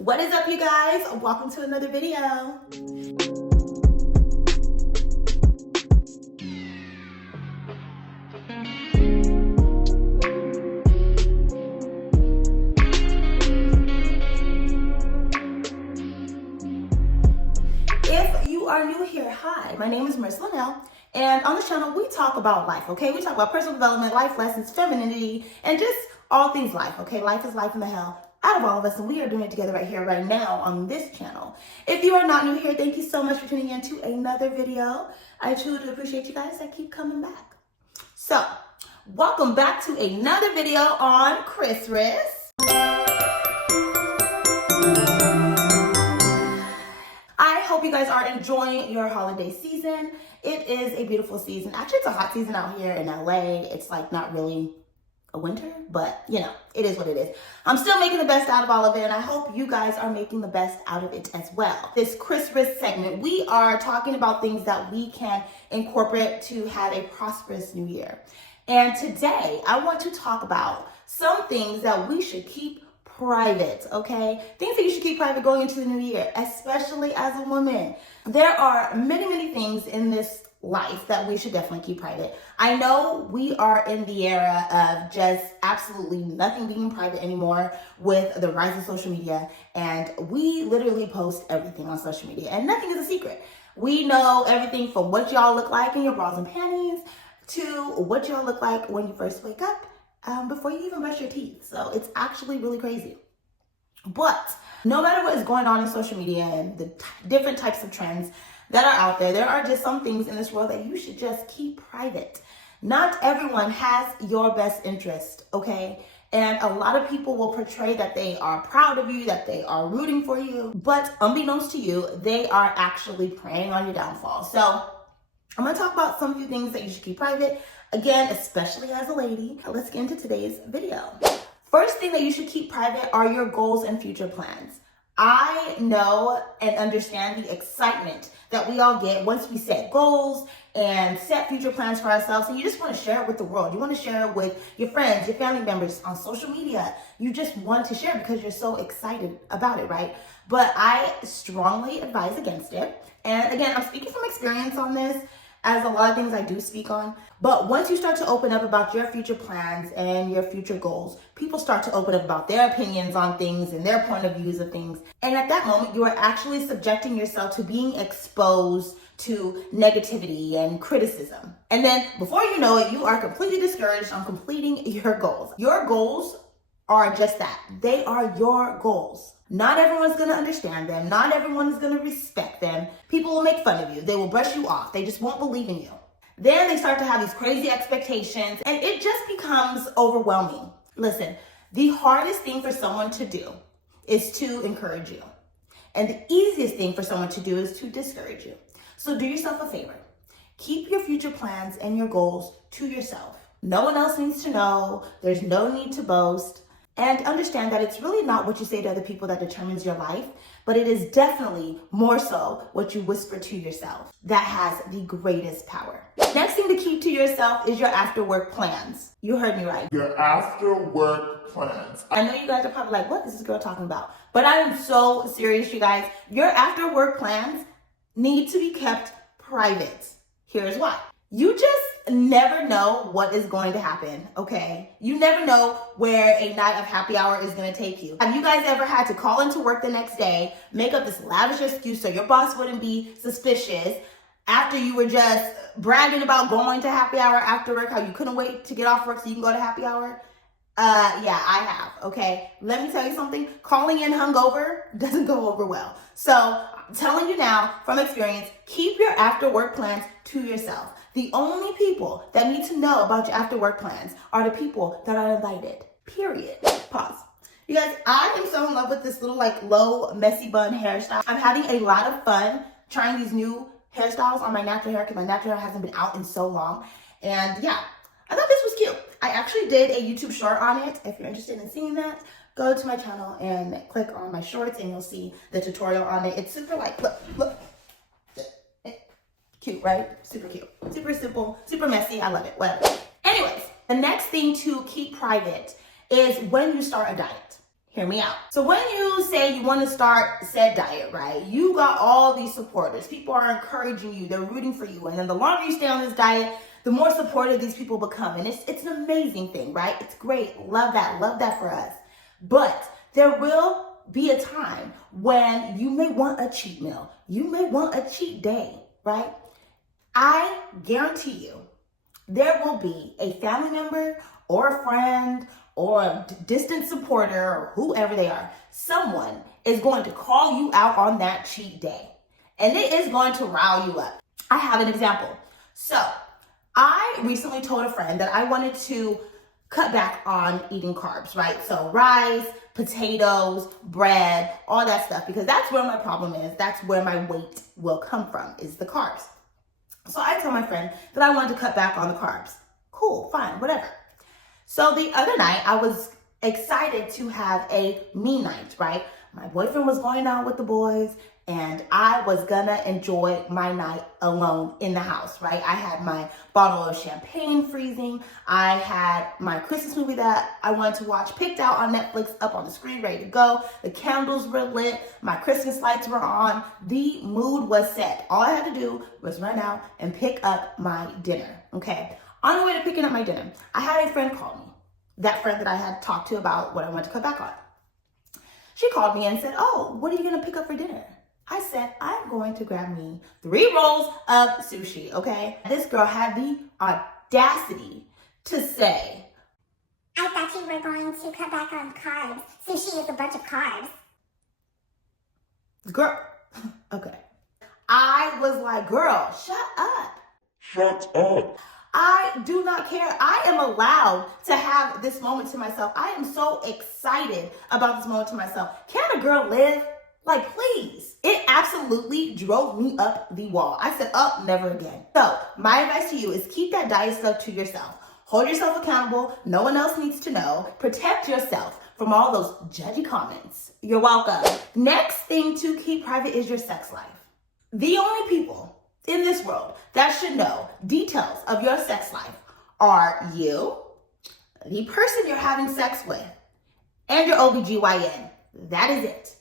What is up, you guys? Welcome to another video. If you are new here, hi, my name is Linnell, and on this channel we talk about life, okay? We talk about personal development, life lessons, femininity, and just all things life, okay? Life is life in the hell out of all of us, and we are doing it together right here, right now on this channel. If you are not new here, thank you so much for tuning in to another video. I truly do appreciate you guys that keep coming back. So, welcome back to another video on ChrisRiss. I hope you guys are enjoying your holiday season. It is a beautiful season. Actually, it's a hot season out here in LA. It's like not really a winter, but you know, it is what it is. I'm still making the best out of all of it, and I hope you guys are making the best out of it as well. This ChrisRiss segment, we are talking about things that we can incorporate to have a prosperous new year. And today, I want to talk about some things that we should keep private, okay? Things that you should keep private going into the new year, especially as a woman. There are many things in this life that we should definitely keep private. I know we are in the era of just absolutely nothing being private anymore with the rise of social media, and we literally post everything on social media, and nothing is a secret. We know everything from what y'all look like in your bras and panties to what y'all look like when you first wake up before you even brush your teeth. So it's actually really crazy. But no matter what is going on in social media and the different types of trends that are out there, there are just some things in this world that you should just keep private. Not everyone has your best interest, okay? And a lot of people will portray that they are proud of you, that they are rooting for you, but unbeknownst to you, they are actually preying on your downfall. So I'm gonna talk about some few things that you should keep private. Again, especially as a lady. Let's get into today's video. First thing that you should keep private are your goals and future plans. I know and understand the excitement that we all get once we set goals and set future plans for ourselves, and you just want to share it with the world. You want to share it with your friends, your family members, on social media. You just want to share because you're so excited about it, right? But I strongly advise against it. And again, I'm speaking from experience on this, as a lot of things I do speak on. But once you start to open up about your future plans and your future goals, people start to open up about their opinions on things and their point of views of things. And at that moment, you are actually subjecting yourself to being exposed to negativity and criticism. And then before you know it, you are completely discouraged on completing your goals. Your goals are just that. They are your goals. Not everyone's gonna understand them. Not everyone is gonna respect them. People will make fun of you. They will brush you off. They just won't believe in you. Then they start to have these crazy expectations, and it just becomes overwhelming. Listen, the hardest thing for someone to do is to encourage you. And the easiest thing for someone to do is to discourage you. So do yourself a favor. Keep your future plans and your goals to yourself. No one else needs to know. There's no need to boast. And understand that it's really not what you say to other people that determines your life, but it is definitely more so what you whisper to yourself that has the greatest power. Next thing to keep to yourself is your after work plans. You heard me right. Your after work plans. I know you guys are probably like, what is this girl talking about? But I am so serious, you guys. Your after work plans need to be kept private. Here's why. You just never know what is going to happen, okay? You never know where a night of happy hour is going to take you. Have you guys ever had to call into work the next day, make up this lavish excuse so your boss wouldn't be suspicious after you were just bragging about going to happy hour after work, how you couldn't wait to get off work so you can go to happy hour? Yeah, I have, okay? Let me tell you something. Calling in hungover doesn't go over well. So I'm telling you now from experience, keep your after work plans to yourself. The only people that need to know about your after work plans are the people that are invited, period. Pause. You guys, I am so in love with this little like low messy bun hairstyle. I'm having a lot of fun trying these new hairstyles on my natural hair because my natural hair hasn't been out in so long. And yeah, I thought this was cute. I actually did a YouTube short on it. If you're interested in seeing that, go to my channel and click on my shorts and you'll see the tutorial on it. It's super like, look. Cute, right? Super cute. Super simple, super messy. I love it. Whatever. Anyways, the next thing to keep private is when you start a diet. Hear me out. So when you say you want to start said diet, right, you got all these supporters. People are encouraging you. They're rooting for you. And then the longer you stay on this diet, the more supportive these people become. And it's an amazing thing, right? It's great. Love that. Love that for us. But there will be a time when you may want a cheat meal. You may want a cheat day, right? I guarantee you there will be a family member or a friend or a distant supporter or whoever they are. Someone is going to call you out on that cheat day. And it is going to rile you up. I have an example. So I recently told a friend that I wanted to cut back on eating carbs, right? So rice, potatoes, bread, all that stuff, because that's where my problem is. That's where my weight will come from, is the carbs. So I told my friend that I wanted to cut back on the carbs. Cool, fine, whatever. So the other night, I was excited to have a me night, right? My boyfriend was going out with the boys, and I was gonna enjoy my night alone in the house, right? I had my bottle of champagne freezing. I had my Christmas movie that I wanted to watch picked out on Netflix up on the screen, ready to go. The candles were lit. My Christmas lights were on. The mood was set. All I had to do was run out and pick up my dinner, okay? On the way to picking up my dinner, I had a friend call me. That friend that I had talked to about what I wanted to cut back on. She called me and said, "Oh, what are you gonna pick up for dinner?" I said, "I'm going to grab me 3 rolls of sushi," okay? This girl had the audacity to say, "I thought you were going to cut back on carbs. Sushi is a bunch of carbs." Girl, okay. I was like, girl, shut up. Shut up. I do not care. I am allowed to have this moment to myself. I am so excited about this moment to myself. Can a girl live? Like, please. It absolutely drove me up the wall. I said, up, never again. So my advice to you is keep that diet stuff to yourself. Hold yourself accountable. No one else needs to know. Protect yourself from all those judgy comments. You're welcome. Next thing to keep private is your sex life. The only people in this world that should know details of your sex life are you, the person you're having sex with, and your OBGYN. That is it.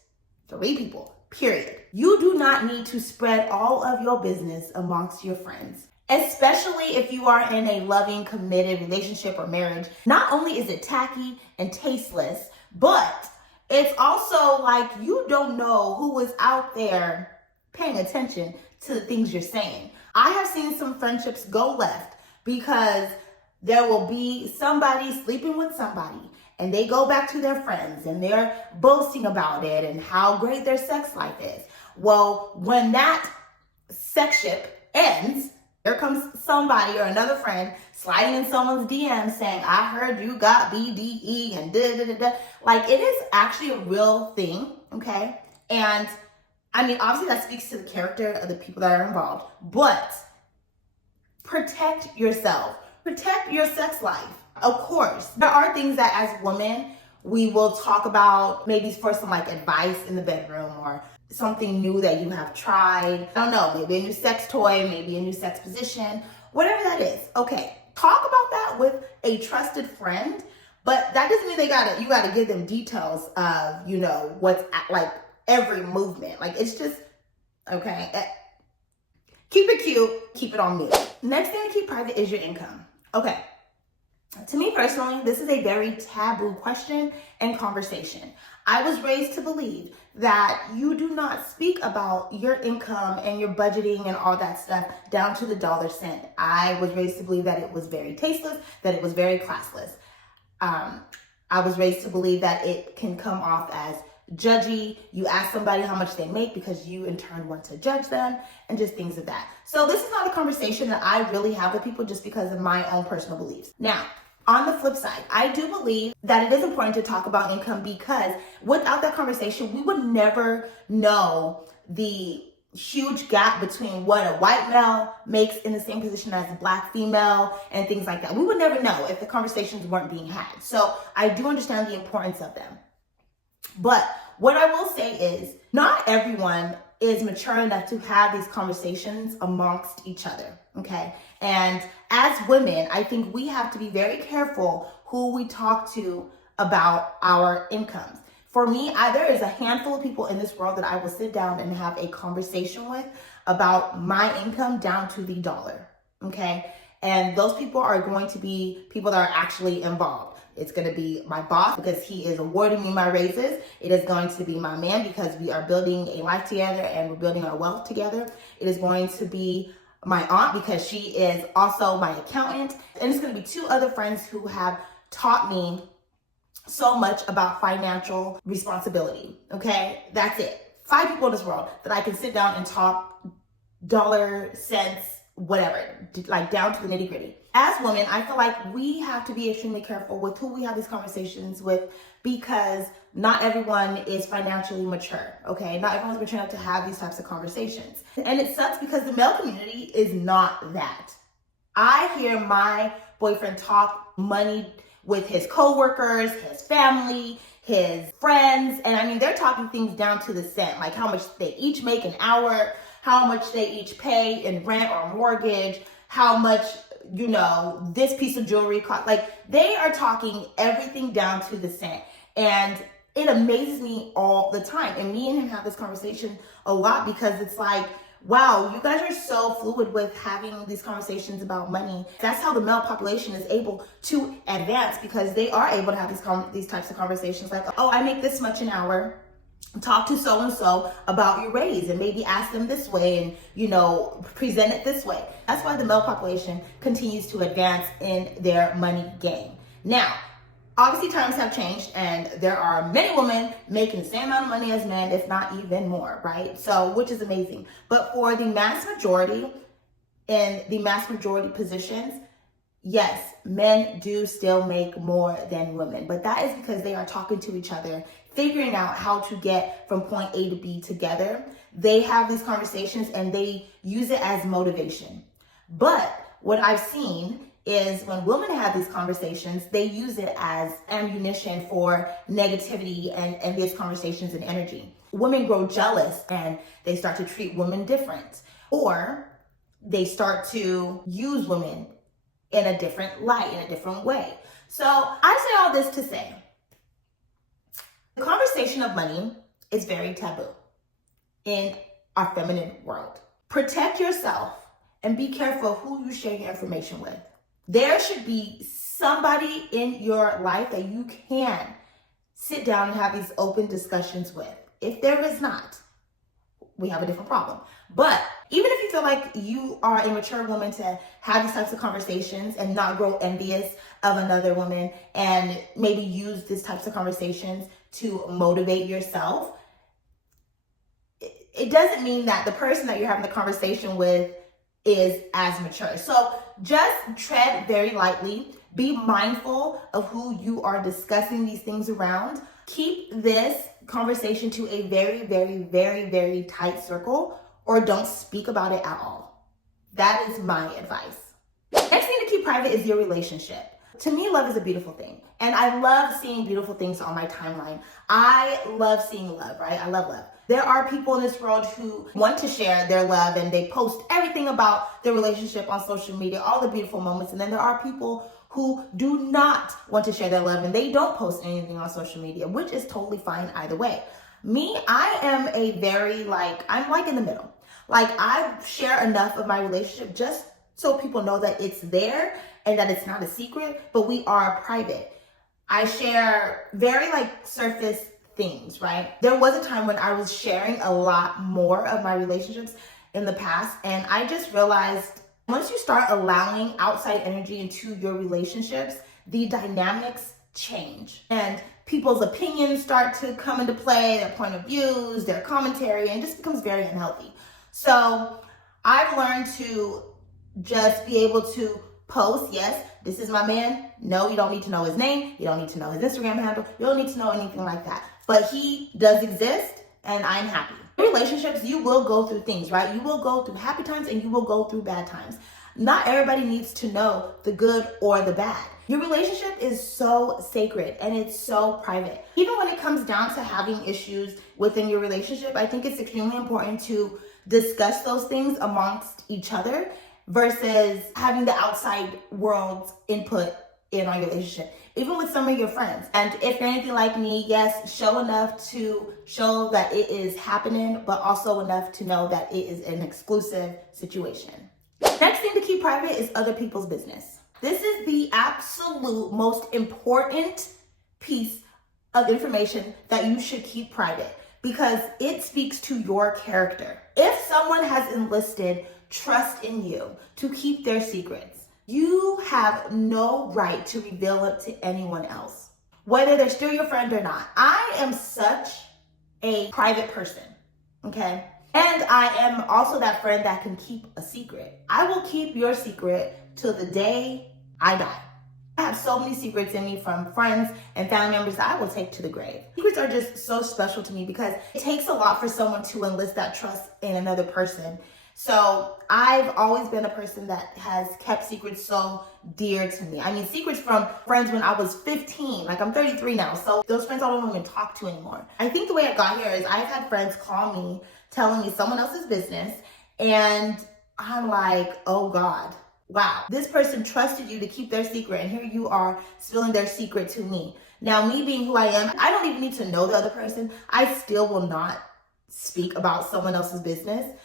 3 people, period. You do not need to spread all of your business amongst your friends, especially if you are in a loving, committed relationship or marriage. Not only is it tacky and tasteless, but it's also like you don't know who is out there paying attention to the things you're saying. I have seen some friendships go left because there will be somebody sleeping with somebody and they go back to their friends and they're boasting about it and how great their sex life is. Well, when that sex ship ends, there comes somebody or another friend sliding in someone's DM saying, "I heard you got BDE and da da da da." Like, it is actually a real thing, okay? And I mean, obviously that speaks to the character of the people that are involved, but protect yourself. Protect your sex life. Of course, there are things that as women, we will talk about maybe for some like advice in the bedroom or something new that you have tried. I don't know, maybe a new sex toy, maybe a new sex position, whatever that is. Okay, talk about that with a trusted friend, but that doesn't mean you gotta give them details of, what's like every movement. Like, it's just, okay. Keep it cute, keep it on mute. Next thing to keep private is your income. Okay. To me personally, this is a very taboo question and conversation. I was raised to believe that you do not speak about your income and your budgeting and all that stuff down to the dollar cent. I was raised to believe that it was very tasteless, that it was very classless. I was raised to believe that it can come off as judgy. You ask somebody how much they make because you in turn want to judge them and just things of that. So this is not a conversation that I really have with people just because of my own personal beliefs. Now, on the flip side, I do believe that it is important to talk about income because without that conversation, we would never know the huge gap between what a white male makes in the same position as a black female and things like that. We would never know if the conversations weren't being had. So I do understand the importance of them. But what I will say is not everyone is mature enough to have these conversations amongst each other, okay? And as women, I think we have to be very careful who we talk to about our incomes. For me, there is a handful of people in this world that I will sit down and have a conversation with about my income down to the dollar, okay? And those people are going to be people that are actually involved. It's going to be my boss because he is awarding me my raises. It is going to be my man because we are building a life together and we're building our wealth together. It is going to be my aunt because she is also my accountant. And it's going to be two other friends who have taught me so much about financial responsibility, okay? That's it. 5 people in this world that I can sit down and talk dollar, cents, whatever, like down to the nitty gritty. As women, I feel like we have to be extremely careful with who we have these conversations with because not everyone is financially mature, okay? Not everyone's mature enough to have these types of conversations. And it sucks because the male community is not that. I hear my boyfriend talk money with his coworkers, his family, his friends, and I mean, they're talking things down to the cent, like how much they each make an hour, how much they each pay in rent or mortgage, how much, this piece of jewelry cost. Like, they are talking everything down to the cent. And it amazes me all the time. And me and him have this conversation a lot because it's like, wow, you guys are so fluid with having these conversations about money. That's how the male population is able to advance because they are able to have these types of conversations like, oh, I make this much an hour. Talk to so-and-so about your raise and maybe ask them this way and, present it this way. That's why the male population continues to advance in their money game. Now, obviously times have changed and there are many women making the same amount of money as men, if not even more, right? So, which is amazing. But for the mass majority, in the mass majority positions, yes, men do still make more than women, but that is because they are talking to each other, figuring out how to get from point A to B together. They have these conversations and they use it as motivation. But what I've seen is when women have these conversations, they use it as ammunition for negativity and these conversations and energy. Women grow jealous and they start to treat women different, or they start to use women in a different light, in a different way. So I say all this to say, the conversation of money is very taboo in our feminine world. Protect yourself and be careful who you share your information with. There should be somebody in your life that you can sit down and have these open discussions with. If there is not, we have a different problem. But even if you feel like you are a mature woman to have these types of conversations and not grow envious of another woman and maybe use these types of conversations to motivate yourself, it doesn't mean that the person that you're having the conversation with is as mature. So just tread very lightly. Be mindful of who you are discussing these things around. Keep this conversation to a very, very, very, very tight circle, or don't speak about it at all. That is my advice. Next thing to keep private is your relationship. To me, love is a beautiful thing. And I love seeing beautiful things on my timeline. I love seeing love, right? I love love. There are people in this world who want to share their love and they post everything about their relationship on social media, all the beautiful moments. And then there are people who do not want to share their love and they don't post anything on social media, which is totally fine either way. Me, I am I'm like in the middle. Like, I share enough of my relationship just so people know that it's there and that it's not a secret, but we are private. I share very surface things, right? There was a time when I was sharing a lot more of my relationships in the past, and I just realized once you start allowing outside energy into your relationships, the dynamics change and people's opinions start to come into play, their point of views, their commentary, and it just becomes very unhealthy. So I've learned to just be able to post, yes, this is my man. No, you don't need to know his name. You don't need to know his Instagram handle. You don't need to know anything like that. But he does exist and I'm happy. In relationships, you will go through things, right? You will go through happy times and you will go through bad times. Not everybody needs to know the good or the bad. Your relationship is so sacred and it's so private. Even when it comes down to having issues within your relationship, I think it's extremely important to discuss those things amongst each other versus having the outside world's input in our relationship. even with some of your friends. And if you're anything like me, yes, show enough to show that it is happening, but also enough to know that it is an exclusive situation. Next thing to keep private is other people's business. This is the absolute most important piece of information that you should keep private because it speaks to your character. If someone has enlisted trust in you to keep their secrets, you have no right to reveal it to anyone else, whether they're still your friend or not. I am such a private person, okay? And I am also that friend that can keep a secret. I will keep your secret till the day I die. I have so many secrets in me from friends and family members that I will take to the grave. Secrets are just so special to me because it takes a lot for someone to enlist that trust in another person. So I've always been a person that has kept secrets so dear to me. I mean, secrets from friends when I was 15, like I'm 33 now. So those friends I don't even talk to anymore. I think the way I got here is I've had friends call me telling me someone else's business. And I'm like, oh God, wow. This person trusted you to keep their secret. And here you are spilling their secret to me. Now, me being who I am, I don't even need to know the other person. I still will not speak about someone else's business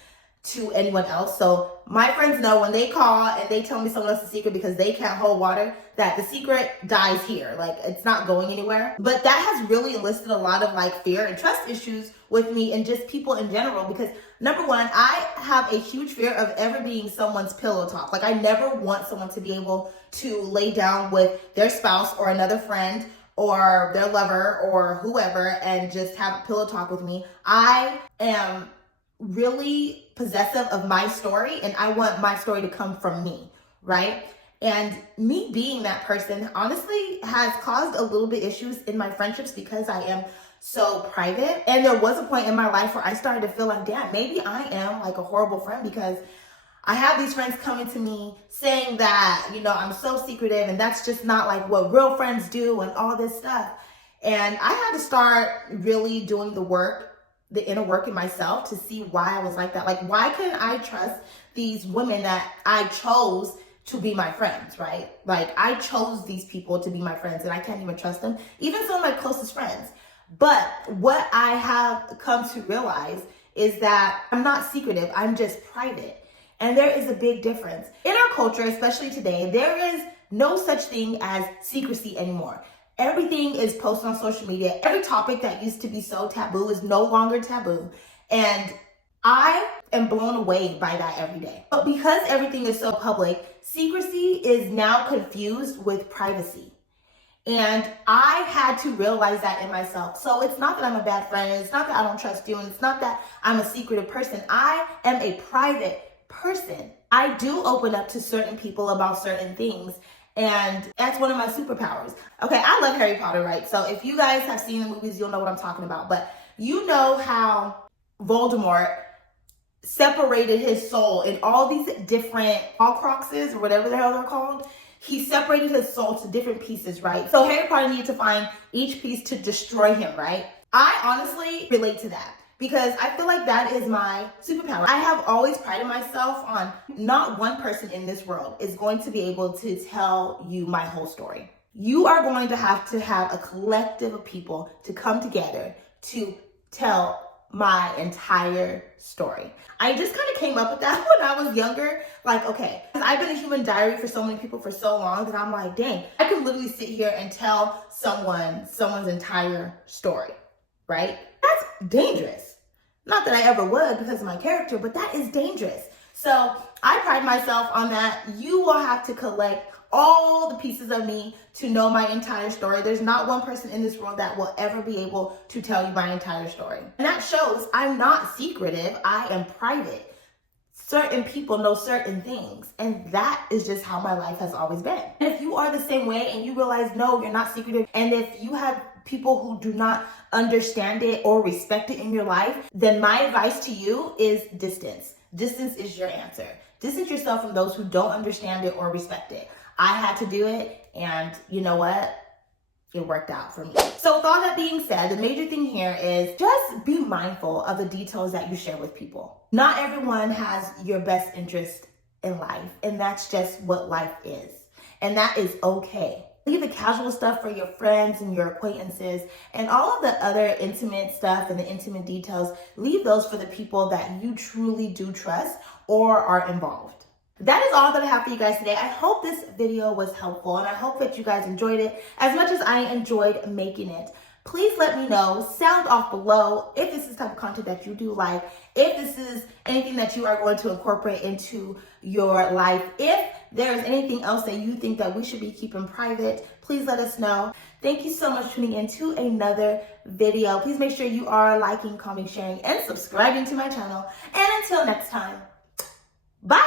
to anyone else. So my friends know when they call and they tell me someone else's secret because they can't hold water, that the secret dies here. Like it's not going anywhere. But that has really enlisted a lot of like fear and trust issues with me and just people in general because number one, I have a huge fear of ever being someone's pillow talk. Like I never want someone to be able to lay down with their spouse or another friend or their lover or whoever and just have a pillow talk with me. I am really possessive of my story and I want my story to come from me, right? And me being that person honestly has caused a little bit issues in my friendships because I am so private. And there was a point in my life where I started to feel like, damn, maybe I am like a horrible friend because I have these friends coming to me saying that, you know, I'm so secretive and that's just not like what real friends do and all this stuff. And I had to start really doing the work, the inner work in myself to see why I was like that. Like, why couldn't I trust these women that I chose to be my friends, right? Like, I chose these people to be my friends and I can't even trust them, even some of my closest friends. But what I have come to realize is that I'm not secretive, I'm just private. And there is a big difference. In our culture, especially today, there is no such thing as secrecy anymore. Everything is posted on social media. Every topic that used to be so taboo is no longer taboo. And I am blown away by that every day. But because everything is so public, secrecy is now confused with privacy. And I had to realize that in myself. So it's not that I'm a bad friend. It's not that I don't trust you. And it's not that I'm a secretive person. I am a private person. I do open up to certain people about certain things. And that's one of my superpowers. Okay, I love Harry Potter, right? So if you guys have seen the movies, you'll know what I'm talking about. But you know how Voldemort separated his soul in all these different Horcruxes or whatever the hell they're called. He separated his soul to different pieces, right? So Harry Potter needed to find each piece to destroy him, right? I honestly relate to that because I feel like that is my superpower. I have always prided myself on not one person in this world is going to be able to tell you my whole story. You are going to have a collective of people to come together to tell my entire story. I just kind of came up with that when I was younger. Like, okay, because I've been a human diary for so many people for so long that I'm like, dang, I can literally sit here and tell someone's entire story, right? That's dangerous. Not that I ever would because of my character, but that is dangerous. So I pride myself on that. You will have to collect all the pieces of me to know my entire story. There's not one person in this world that will ever be able to tell you my entire story. And that shows I'm not secretive, I am private. Certain people know certain things, and that is just how my life has always been. And if you are the same way and you realize, no, you're not secretive, and if you have people who do not understand it or respect it in your life, then my advice to you is distance. Distance is your answer. Distance yourself from those who don't understand it or respect it. I had to do it, and you know what? It worked out for me. So with all that being said, the major thing here is just be mindful of the details that you share with people. Not everyone has your best interest in life, and that's just what life is. And that is okay. Leave the casual stuff for your friends and your acquaintances, and all of the other intimate stuff and the intimate details, leave those for the people that you truly do trust or are involved. That is all that I have for you guys today. I hope this video was helpful, and I hope that you guys enjoyed it as much as I enjoyed making it. Please let me know, sound off below, if this is the type of content that you do like, if this is anything that you are going to incorporate into your life, if there's anything else that you think that we should be keeping private, please let us know. Thank you so much for tuning in to another video. Please make sure you are liking, commenting, sharing, and subscribing to my channel. And until next time, bye!